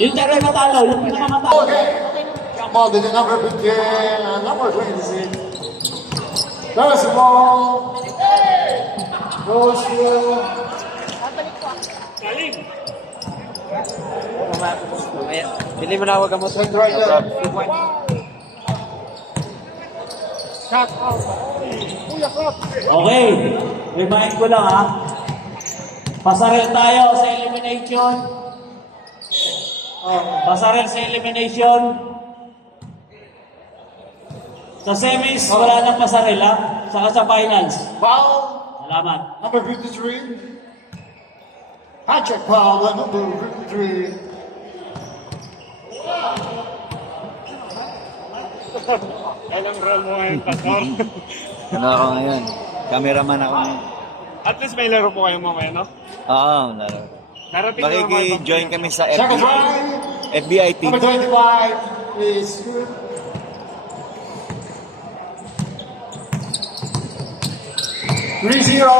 Yung dalawa matalo, yung pinakamatalo. Okay. Come on, the number 15 and number 26. There's the ball. Goes to Hindi mo na huwag mo. center right there. Okay, remind ko lang ha. Pasarel tayo sa elimination. Pasarel sa elimination. Sa semis, wala nang pasarel ha. Saka sa finals. Foul. Salamat. Number 53. Patrick foul on number 53. Anong role mo ngayon, Pastor? Ano ako ngayon? Cameraman ako ngayon. At least may laro po kayo mamaya, no? Oo, laro. Darating na naman. Makiki-join kami sa Second FBI, try. FBI team. Number 25 is good. Three zero.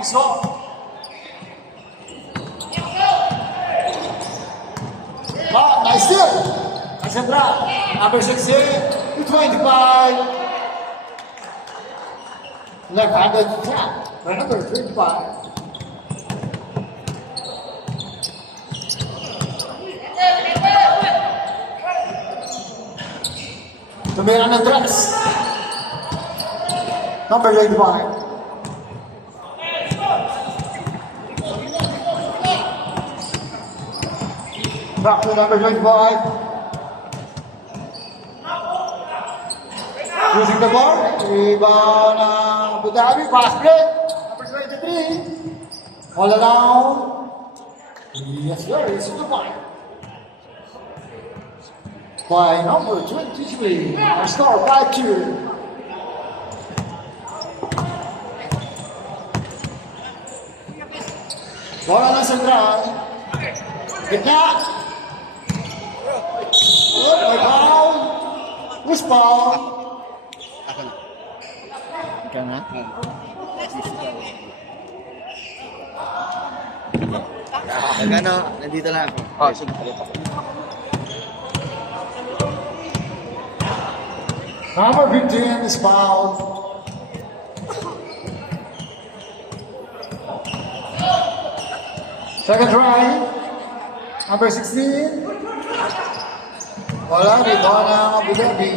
So. Nice steal. Nice and drop. Number 16, 25. Left-handed tap by number 25. Tumira ng dress. Number 25. Back to number 25. Using the ball. Rebound ng Abu Dhabi. Pass break. Number 23. All around. Yes, sir. It's the point. By number 23. Our score 5-2. Bola ng sentral. Gitna. Oh, may foul. Who's foul? Ikaw na? Nagano, nandito lang ako. Oh, sige. Number 15 is fouled. Second try. Number 16. Wala, rebound ng Abu Dhabi.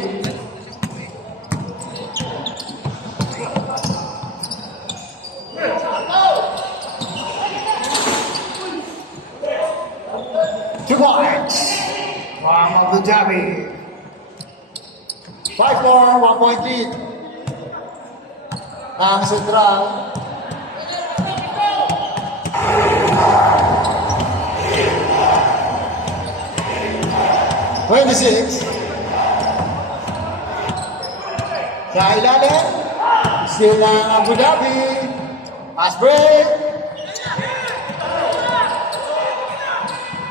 Two points from Abu Dhabi. 5-4, 1-point lead. Ang sentral. Twenty-six. Sa ilalim. Still ng Abu Dhabi. Pass break.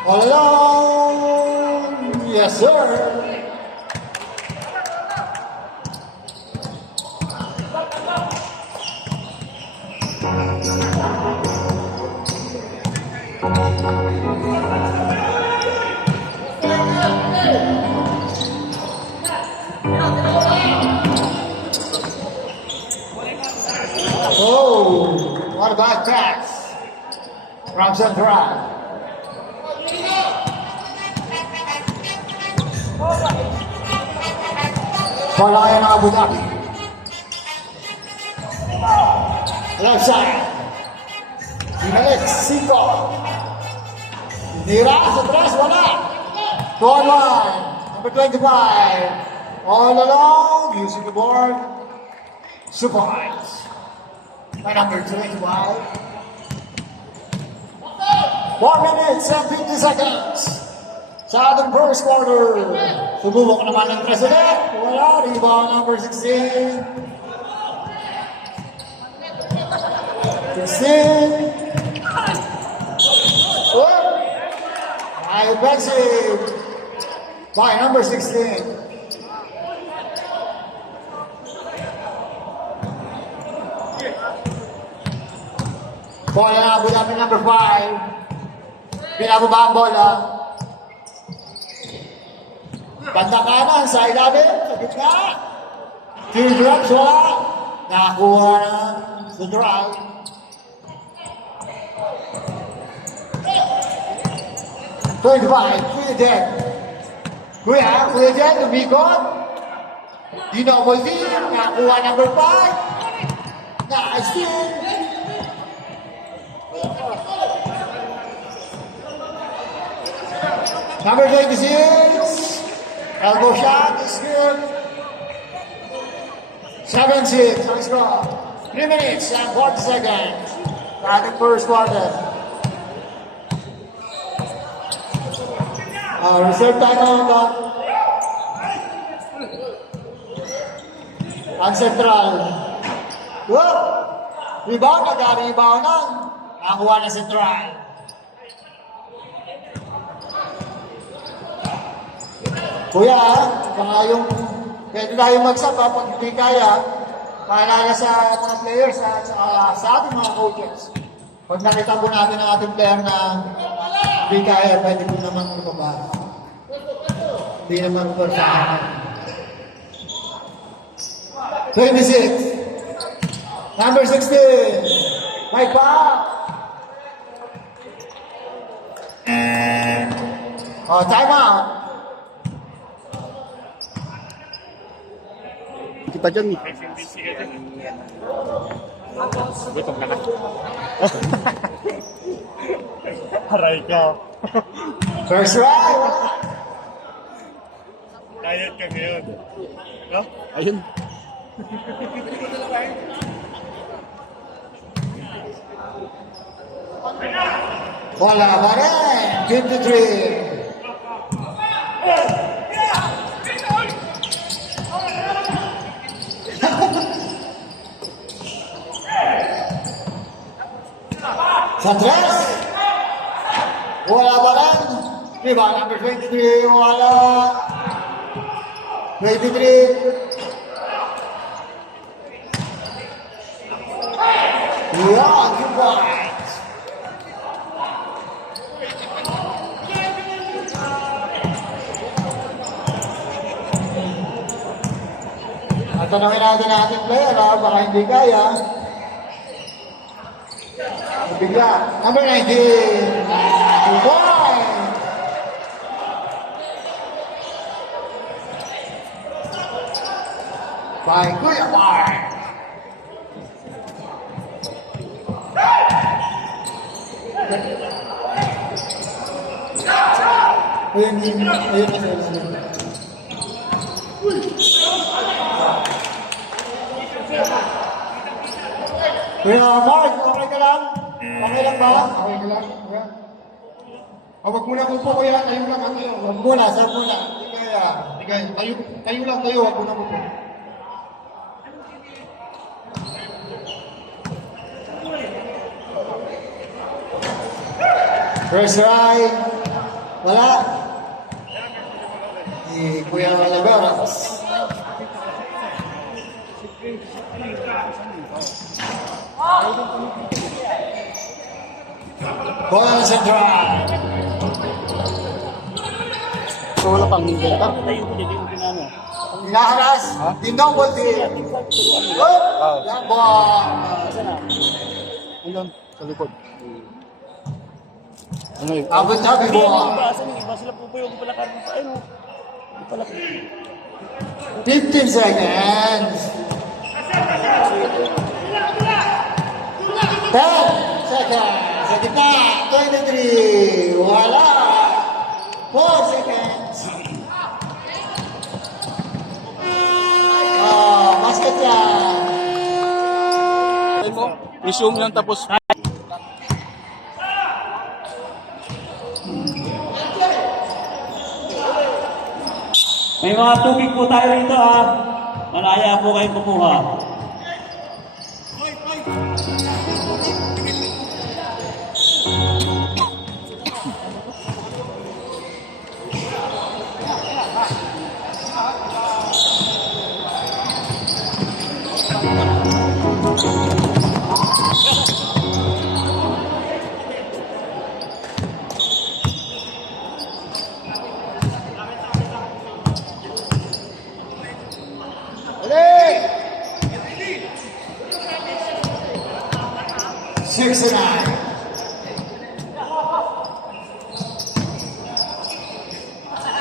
All alone. Yes, sir. Oh, what about pass from Central? Bola ng Abu Dhabi. Left side. Binalik, 5. Nira sa tres, wala. 2-1. Number 25. All along, using the board. Supervise. By number 25. 4 minutes and 50 seconds. Sa ating first quarter. Sububok naman ng president. Wala. Rebound number 16. 16. Oh! Offensive. By number 16. Bola na Abu Dhabi number 5. Pinababa ang bola. Banda kanan sa ilalim, sa gitna. Teardrops, wala. Nakakuha ng Central. Third five, Kuya Jen. Kuya Jen, umikot. Dinoble D, nakakuha number 5. Nice steal. Number 26. Elbow shot is good. 7-6. Let's go. 3 minutes and 40 seconds. Ating first quarter. Reserve time on the ang Central. Whoop! Rebound, nag-rebound na. Nakakuha na Central. Kuya, baka yung pwede tayo magsapa pag hindi kaya, paalala sa mga players sa ating mga coaches. Pag nakita po natin ang ating player na hindi kaya, pwede po naman magpapa. Hindi naman po sa akin. 26. Number 16. Mike pa. Time out. Hindi pa dyan. SMBC ka dyan. Gutom ka na. Aray ka. First round. Diet ka ngayon. No? Ayun. Wala pa rin. 53. Sa tres. Wala pa rin. Diba, number 23, wala. 23. Yeah, good point. At tanongin natin ang ating player, baka hindi kaya. Bigla. Number 19. 2 points. By Kuya Park. Ayun. Kuya Mark, okay ka lang? Okay lang ba? Okay ka lang? Okay. Wag muna po po kuya, tayo lang ang tayo. Wag muna, saan muna? Hindi kaya. Tayo lang tayo, wag muna po po. First right. Wala. Si Kuya Lagaras. Ball Central. So wala pang hindi ka? Hinaharas. Dinoble team. Oh! Yan ball. Ayun, sa likod. Ano yun? Abu Dhabi ball. Iba sila po yung palakad mo sa ayun. 15 seconds. 10 seconds. Sa gitna, 23. Wala. 4 seconds. Basket yan. Resume lang tapos May mga tubig po tayo rito ha. Malaya po kayo kumuha.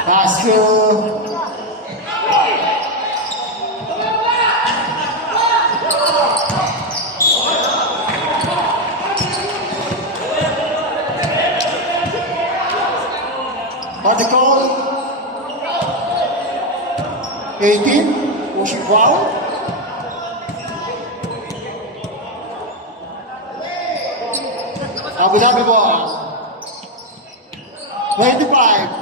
Pass to what they call 18, pushing foul. Abu Dhabi ball. 25.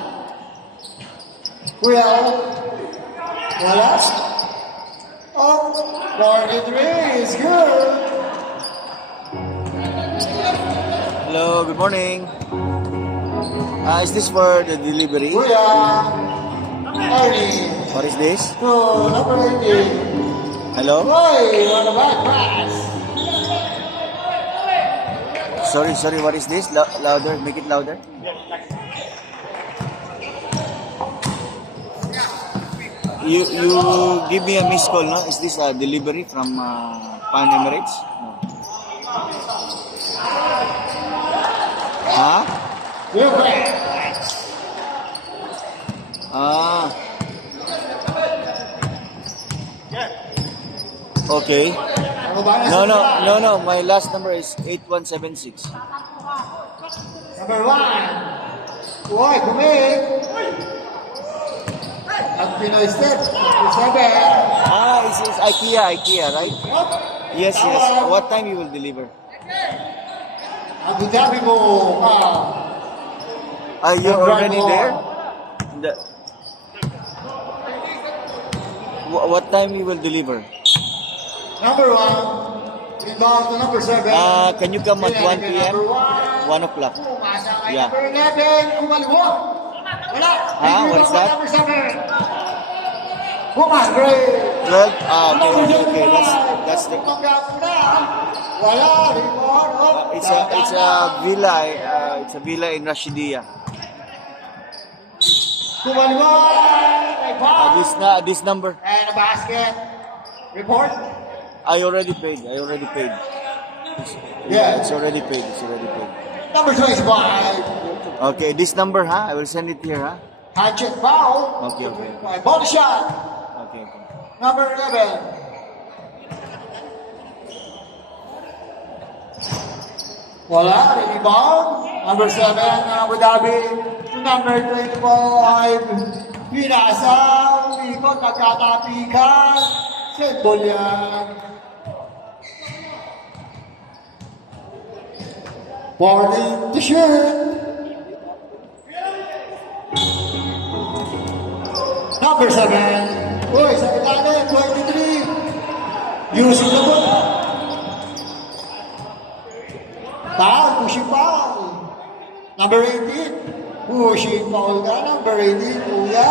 Wallace. Oh, 43 is good. Hello, good morning. Is this for the delivery? Kuya. Ernie. What is this? To number 18. Hello? Boy, what a bad pass. Sorry, what is this? Louder, make it louder. You give me a missed call, no? Is this a delivery from Pan Emirates? No. Huh? Real quick. Ah. Okay. Ano ba na No. My last number is 8176. Number 1. Boy, kumik. At Pinoy step. Number 7. It's IKEA, right? Yes. What time you will deliver? Abu Dhabi mo. Are you already there? What time you will deliver? Number 1. Inbound to number 7. Can you come at 1 p.m.? Number 1. 1 o'clock. Yeah. Number 11. Kumaliwa. Wala. What is that? Number 7. Pumas, great. 12? Okay. That's the. Wala. Rebound. It's a villa. It's a villa in Rashidia. Kumaliwa. This number. And a basket. Report. I already paid. Yeah. It's already paid. Number 25. Okay, this number, huh? I will send it here, huh? Hatchet foul. Okay. Ball shot. Okay. Number 11. Wala. Rebound. Number 7. Abu Dhabi. To number 25. Pinasa. Umikot. Nagkatapikan. Set ball yan. 14 to shoot. Number 7. Uy, sa kitana, 23. Using the ball. Foul, pushing foul. Number 18. Pushing foul ka, number 18. Kuya.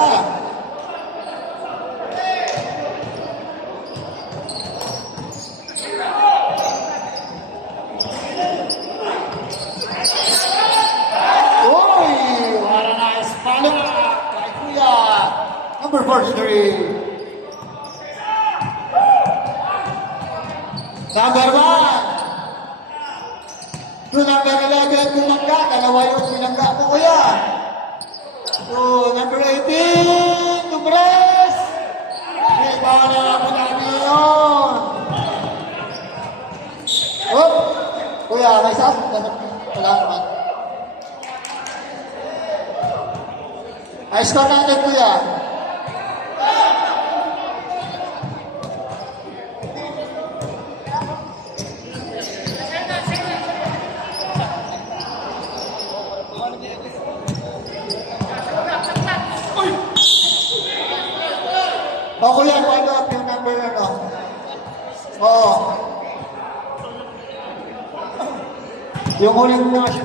Uy, what a nice follow-up by Kuya. Number 43. Number 1. To number 11, pinangga. Dalawa yung pinangga ko, Kuya. To number 18, to press. Iba na Abu Dhabi yun. Oh, Kuya, may saan? Wala naman. Ayos ko natin, Kuya. O, Kuya, follow up yung number, ano? Oo. Yung huling mga siya.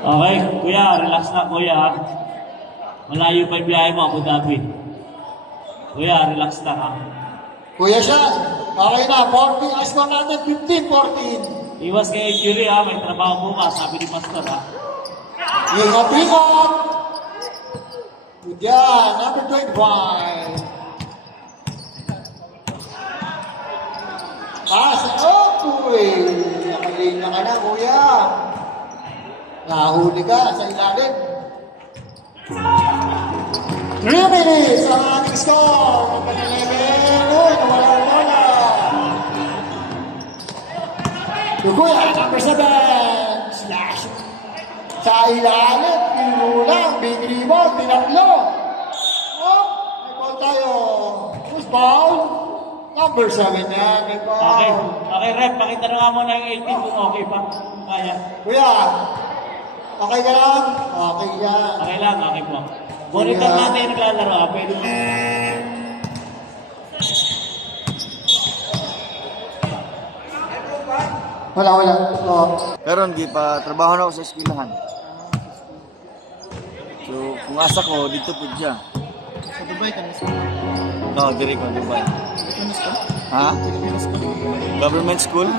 Okay, kuya, relax na kuya. Malayo pa yung biyahe mo, Abu Dhabi. Kuya, relax na ha. Kuya siya, okay na, 14, ang score natin, 15-14. Iwas kay Fury ha, may trabaho bukas, sabi ni Master ha. Ingat-ingat! Good yan, number 25. Pass, oh, boy! Nakalinya ka na, kuya. Nahuli ka sa ilalim. 3 minutes ang ating score. Number 11. Uy, nawala-wala. Yung kuya, number 7. Slash. Sa ilalim, pinulang, big rebound, pinaklo. Oh, may ball tayo. Who's ball? Number 7 yan, may ball. Okay, okay rep, pakita na nga muna yung 18 kung okay pa. Kung kaya. Kuya, okay ka lang? Okay yan. Okay lang, okay po. Monitor natin yung naglalaro ha, pwede mo. Wala. Oh. Pero hindi pa, trabaho na ako sa eskwelahan. So, kung asa ko, dito po siya. Sa Dubai ka na No, diri ko, Dubai. Ha? Government school?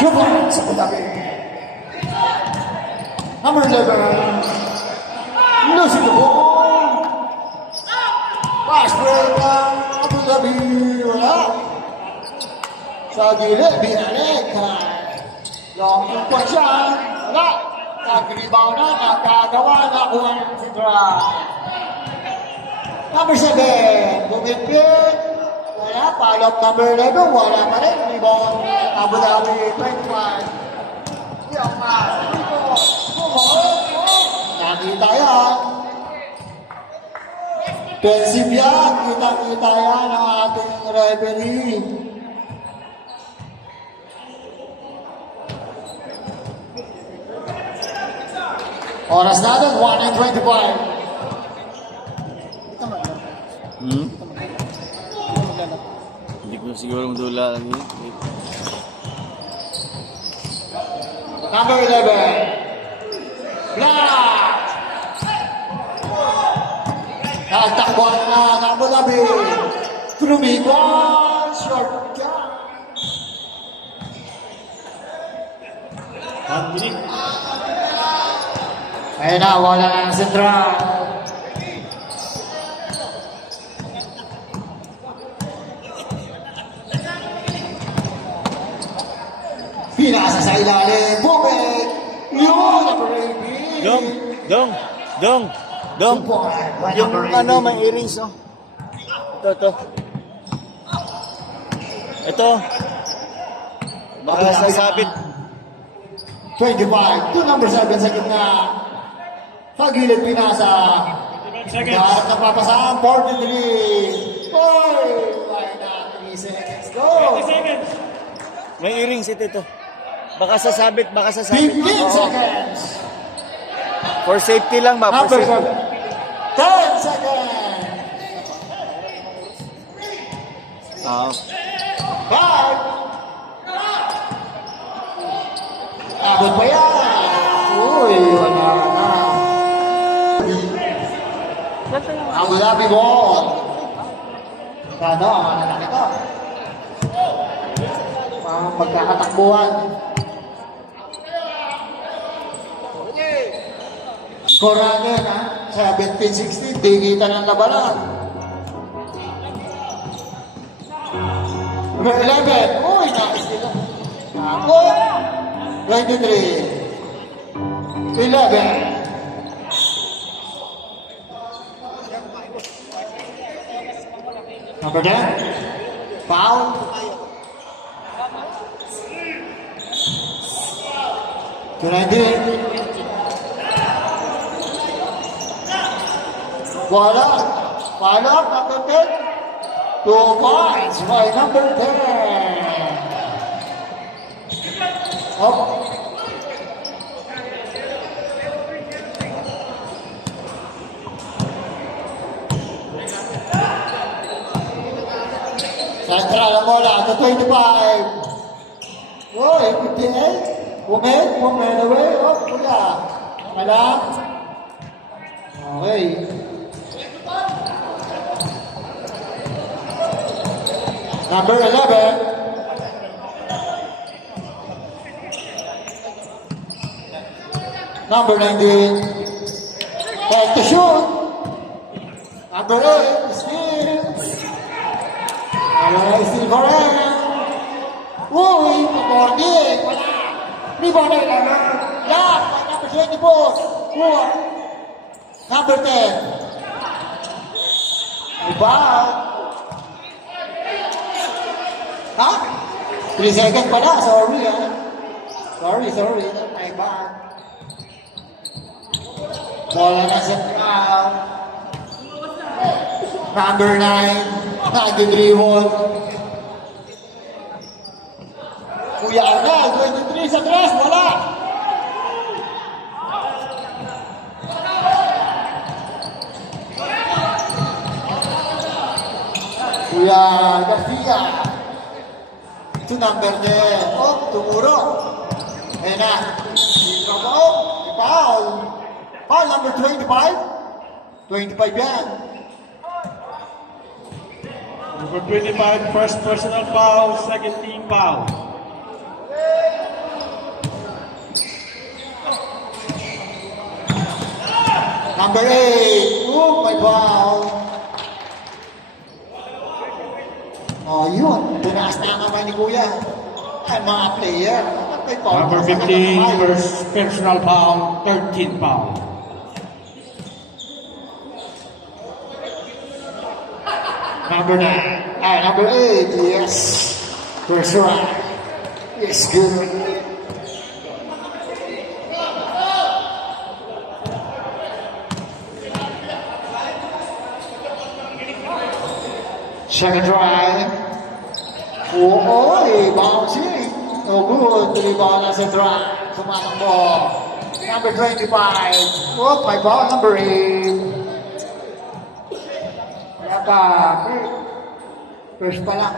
Dubai sa Abu Dhabi. Number 11. Losing the ball. Pass break ng Abu Dhabi. Wala. Sa gilid, binalik. Long po siya. Wala. Nag-rebound na, nakagawa na kuha ng sidra. Number 7. Bumipit. Wala. Follow up number 11. Wala pa rin. Rebound. Abu Dhabi 21. Yung nakita yan. Defensive yan. Kita-kita yan ang ating referee. Oras natin, 1:25. Hindi ko siguro madula lagi. Number 11. Black! Nagtakbuhan na ng Abu Dhabi. Trumigwan, short gun. Anthony. Ayun na, wala na ang sentral. Pinasa sa ilalim. Bumik! Yun, number 18. Dong. Yung ano, may earrings, oh. Ito. Ito. Baka sasabit. 25 to number 7 sa gitna. Sa gilid pinasa. 21 seconds. Lahat napapasahan. 43. Oy! Why not? 3 seconds. Go! 20 seconds. May earrings ito. Baka sasabit. 15 Oo. seconds. For safety lang ba? For Number safety. 7. 10 seconds. Oo. 5. Abot pa yan. Uy, wala na. Abu Dhabi ball. Ano, ang anak ito. Pagkakatakbuhan. Score natin, ha? 17-16, di kita ng labanan. Number 11. Uy, nakis nila. Ako. 23. 11. Number 10. Foul. United. Wala. Wala. Number 10. 2 points by number 10. Up. Central ang bola, to 25. Oh, 58. Pumed away. Oh, kuya. Wala. Okay. Number 11. Number 19. Back to shoot. Number 8. Still. Still for him. Uy, pagkordi. Wala. Rebound na naman. Yan. Number 24. Poor. Number 10. Rebound. Ha? 3 seconds pa na. Sorry, ha? Sorry. My bad. Bola na sa crowd. Number 9. Nag-dribble. Kuya Arnal, 23 sa tres. Wala. Kuya Garcia. Ito number 10. Oh, tumuro. Ayan na. Foul. Foul number 25. 25 yan. Number 25, first personal foul, second team foul. Number 8. Oh, my foul. Oh, yun. Tunaas na ang kamay ni Kuya. Ay, mga player. May foul. Number 15, first personal foul, 13 foul. Number 9. Number 8. Yes. First one. Yes, good. Second try. Bouncing. No good. Rebound na sa try. Tumatakbo. Number 25. Oh, my ball. Number 8. Wala pa. First pa lang.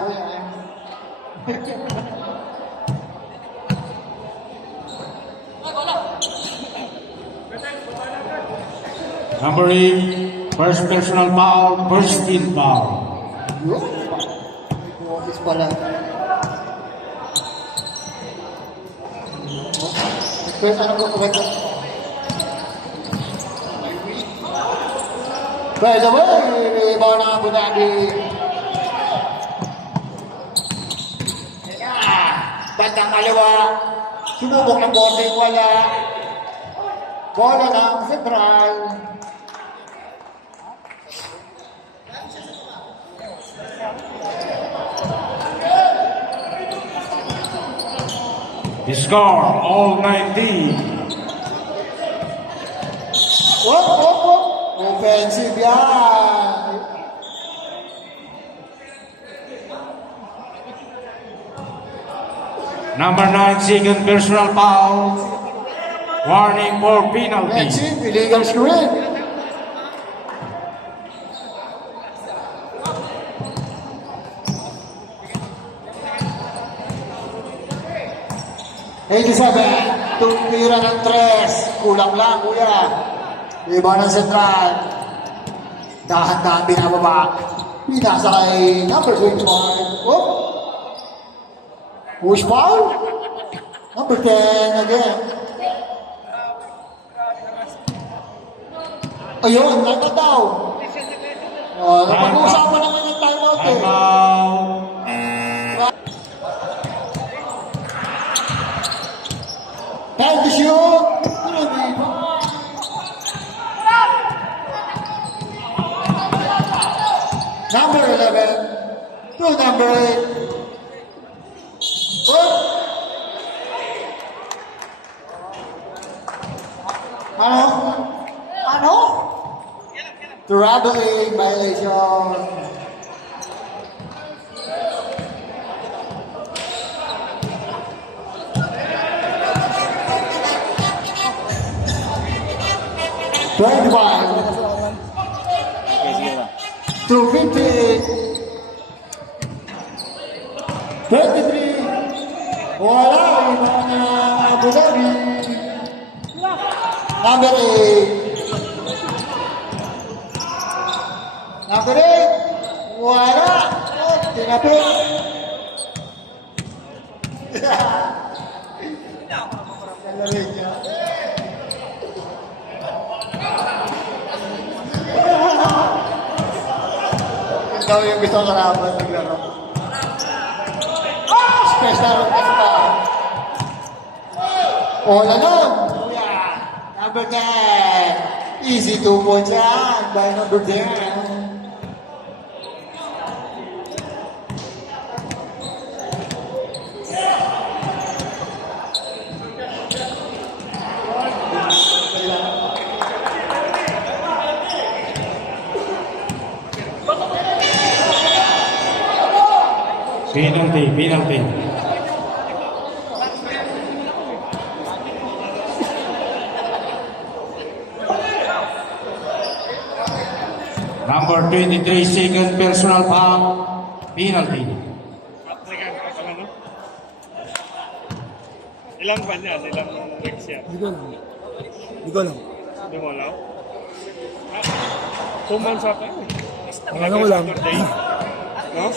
Number 8, first personal foul, first team foul. Yun. Office pala. First, ano ko correct? By the way, rebound ng Abu Dhabi. Bandang kaliwa. Sumubok ng bonding, wala. Bola ng Central. The score, all 19. Offensive yan. Number 9, second personal foul. Warning for penalty. Offensive, illegal screen. Tumira ng tres. Kulang lang, kuya. Iba ng Central. Dahan-dahan binababa. Pinasa kay number 21. Oh. Push foul. Number 10 again. Ayun, timeout daw. Napag-uusapan naman yung timeout eh. Timeout. Time to shoot. Number 11 to number 8. Oh. Ano? Traveling violation. Okay, sige ba? 258. 23. Wala. Ibang Abu Dhabi. Number 8. Number 8. Wala. Oh, tinapit. Lamig niya. Ikaw yung gusto karapan naglaro. Special request pa. All alone. Number 10. Easy 2 points yan. By number 10. Penalty. Number 23, second personal foul, penalty. Ilang pa niya? Ilang weeks yan? Hindi ko alam. Hindi mo alam? 2 months ata. Ano ko lang. No?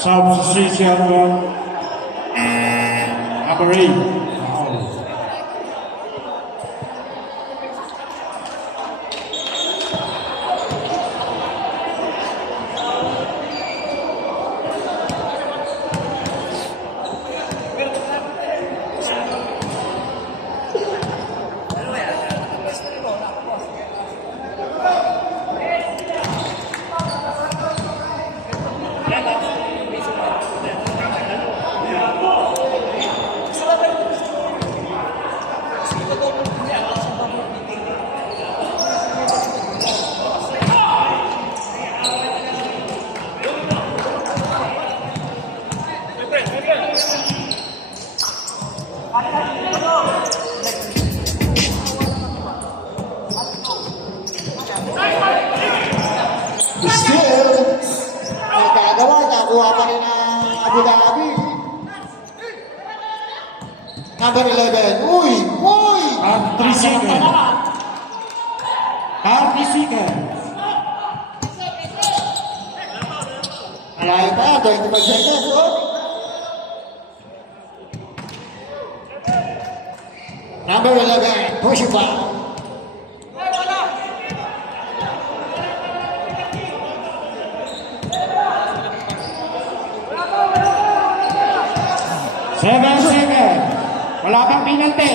Substitution number 8. Foul. Still, nagkagawa, nakuha pa rin ang Abu Dhabi. Number 11. Uy! 3 seconds. 30 seconds. Malayo pa, 25 seconds, oh. Number 11, push it back. Seven seconds. Wala pang penalty.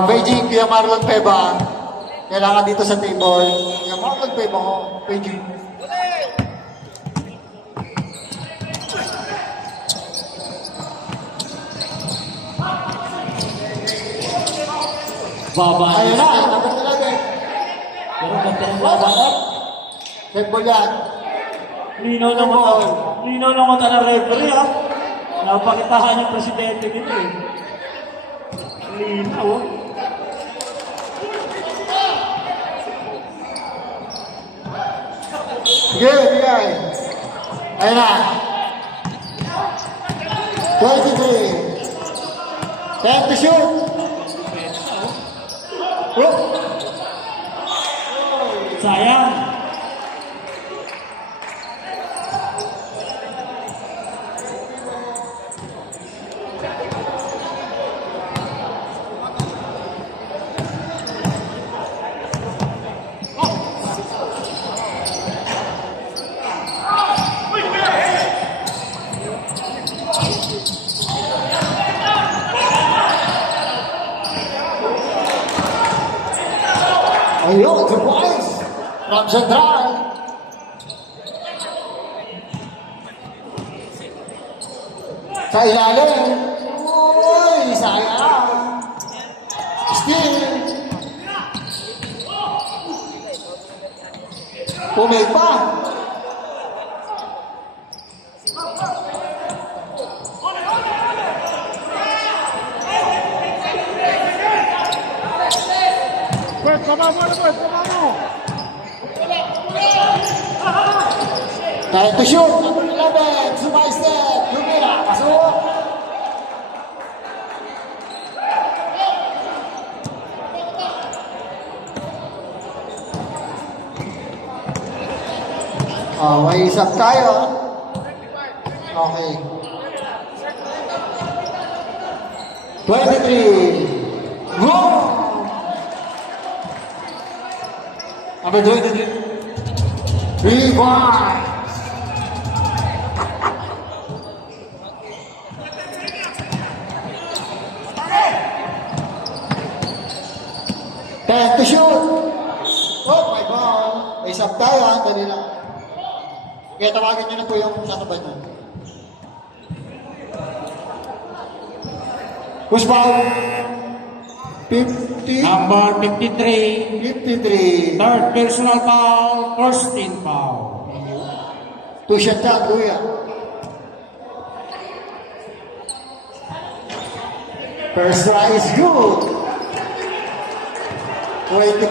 Beijing, Kuya Marlon Peba. Kailangan dito sa table. Kuya Marlon Peba ko, Beijing. Baba. Ayun na, number 11. Pero ganda ng baba. Set ball yan. Linaw ng mata. Linaw ng mata ng referee, ha? Napakitahan yung presidente nito, eh. Linaw, oh. Sige, bigay. Ayun na. 23. 10 to shoot. Oh. Sayang. From Central. Sa ilalim. Uy, sayang. Steal. Pumay pa. Time to shoot. Number 11. Sumaistep. Lumira. Pasok. Oh, may isap tayo. Okay. 23. Go! Number 23. Rewind. Time to shoot. Oh my God. May isap tayo ha. Dali lang. Kaya tawagin nyo na po yung sasabat nyo. Push ball. 50. Number 53. 53. Third personal foul. First team foul. Two shot yan, kuya. First try is good. 25.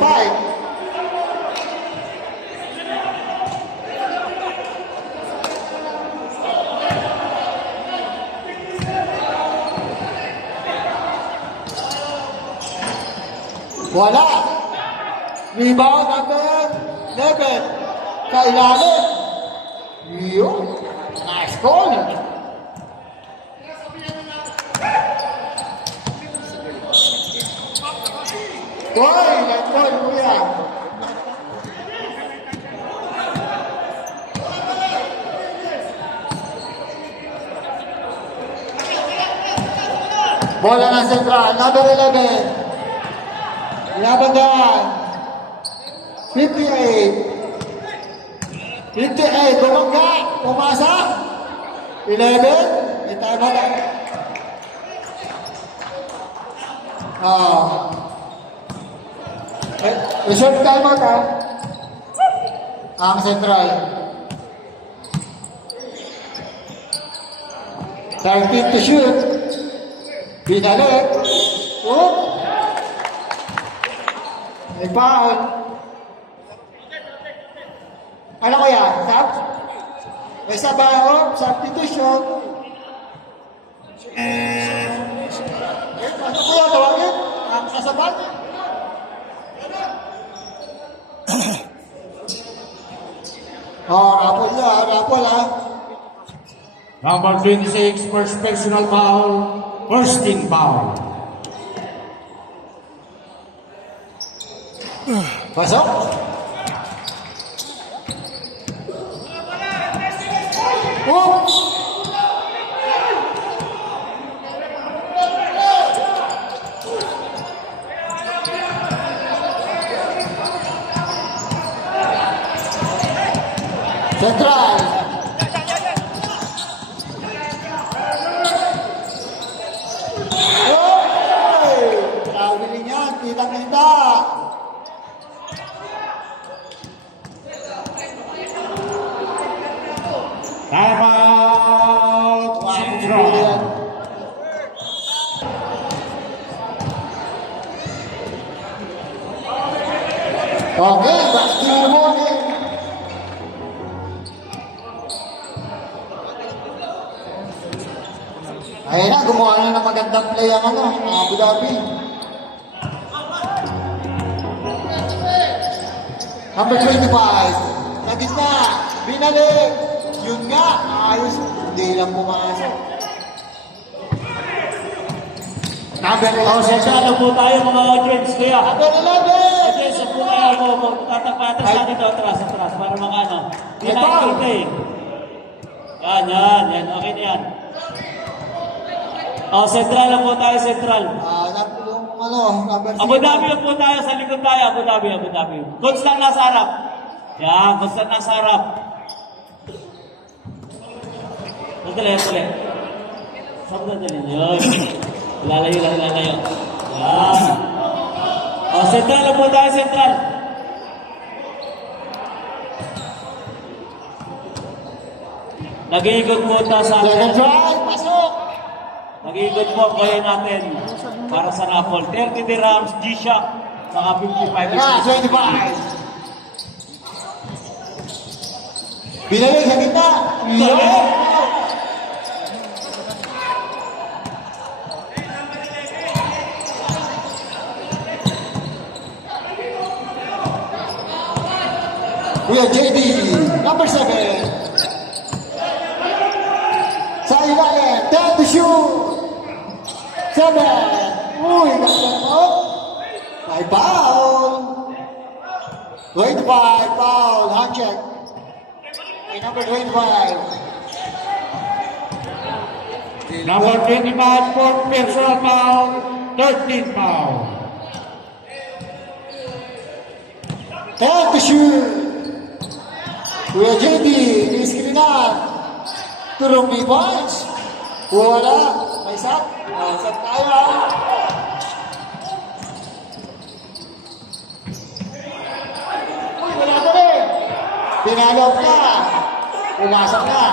Wala. Rebound number 11. Sa ilalim. Yun. Nice goal. Goal. Nice goal, kuya. Bola ng Central. Number 11. Labanan. 58. 58. Bumangga. Pumasa. 11. Itama na. Reserve time out ha. Ang Central. 13 to shoot. Binalik. Oop. May foul. Ano ko yan? Sub? May sabaho, substitution. Ano ko yan? Tawagin? Ang sasabat? Rapol na, rapol ha. Number 26. First personal foul. First team foul. Pasok. Oops. Central. Hey! Traveling yan, kitang-kita. Time out. Central. Okay, back to the morning. Ayun na, gumawa na ng magandang play ang Abu Dhabi. Number 25, sa gitna, binalik. Yun nga, ayos, hindi lang pumasok. Number 11. Sensado po tayo mga audience, kuya. Number 11. Audience, po tayo mo. Tatapatan sa atin daw, atras, para mga ano. Hindi nakikita eh. Yan. Okay na yan. Central lang po tayo, Central. Number 6. Abu Dhabi lang po tayo, sa likod tayo, Abu Dhabi. Coach lang nasa harap. Yan, basta nasa harap. Sandali. Sandali. Yun. Lalayo. Yan. O, sentral na po tayo, sentral. Nag-iikot po ito sa Second atin. drive, pasok! Nag-iikot po ang player natin para sa raffle. 30 dirhams, G-Shock, saka 55 Yan, 25. Binalik sa gitna. Yan. Kuya JD, number 7. Sa ilalim, 10 to shoot. 7. Uy, ganda mo. May foul. 25, foul, hand check. Ay, number 25. Number 25, fourth personal foul, 13 foul. 10 to shoot. Kuya JD, ni-screenan. Turong B-points. Wala. May sat. Sat tayo. Uy, wala ka rin. Pinalop na. Pumasok na.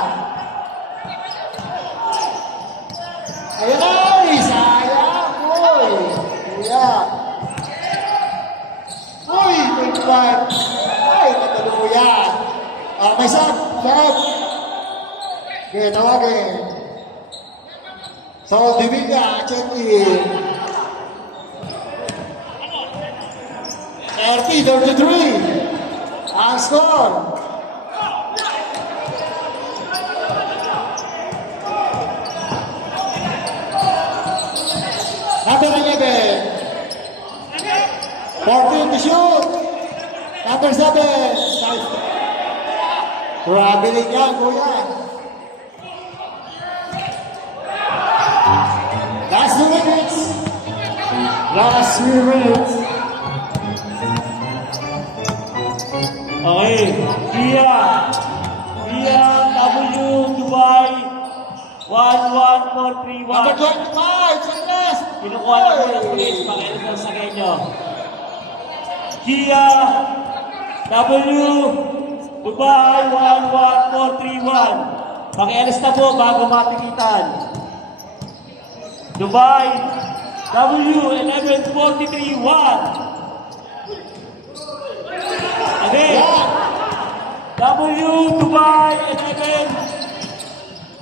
Ayun ay, sayang. Uy. Kuya. Uy, 25. Ay, nagkaluyan. May sat. Okay, tawagin. So, Divina, check in. 30-33. Ang score. Number 11. 14 to shoot. Number 7. Grabe rin yan, kuya. Last 2 minutes. Last 3 minutes. Okay. Kia W Dubai 11431. Number 25, Salas. Kinukuha na po ng police, pakialam sa kanyo. Kia W Dubai 11431. Pakialis na po bago matikitan. Dubai W 11431. Again. W Dubai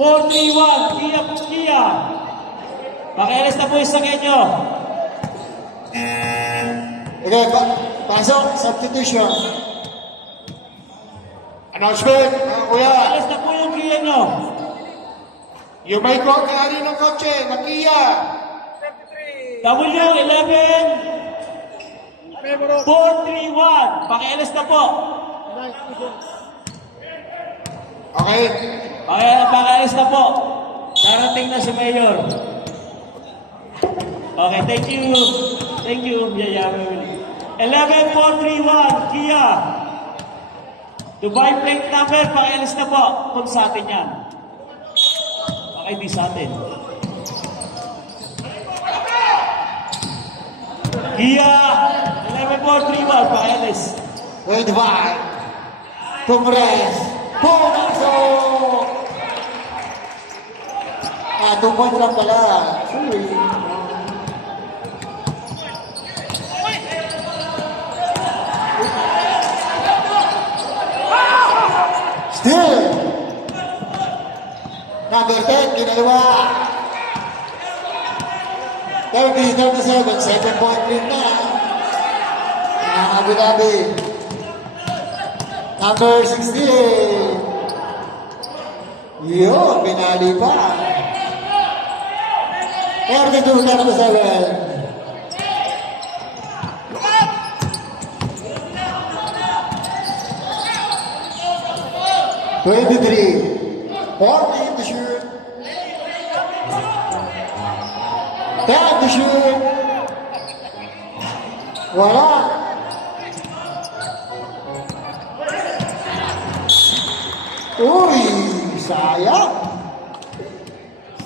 11431. Kia. Pakialis na po isa kanyo. Okay, pasok, substitution. Announcement, kuya. Pakialis na po yung Kia nyo. You may go kari ng kotse, na Kia. W11 431. Pakialis na po. Okay. Pakialis na po. Darating na si Mayor. Okay, thank you. Thank you. Yeah. 11431 Kia. Dubai plate number. Pakialis na po. Kung sa atin yan. Okay, di sa atin. Kia 11431. Pakialis. 25. Tumres. Pumasok. 2 points lang pala. Sorry. Still. Number 10, ginalawa. 30-37, second point rin na. Abu Dhabi. Number 16. Yun, pinali pa. 32-37. $23. 14 to shoot. 10 to shoot. Wala. Uy, sayang.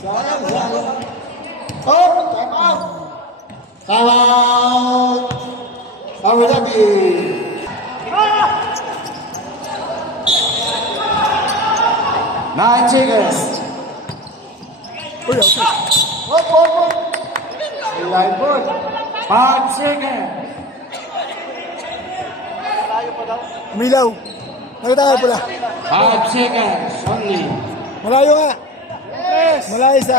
Sayang. Oh, time out. Time out. Abu Dhabi. Nine seconds. Hop. Line ball. 5 seconds. Umilaw. Nakita ka pala. 5 seconds only. Malayo nga. Malayo sa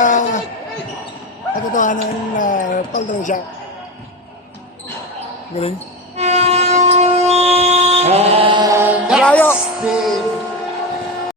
katotohanan na foul talaga siya. Galing.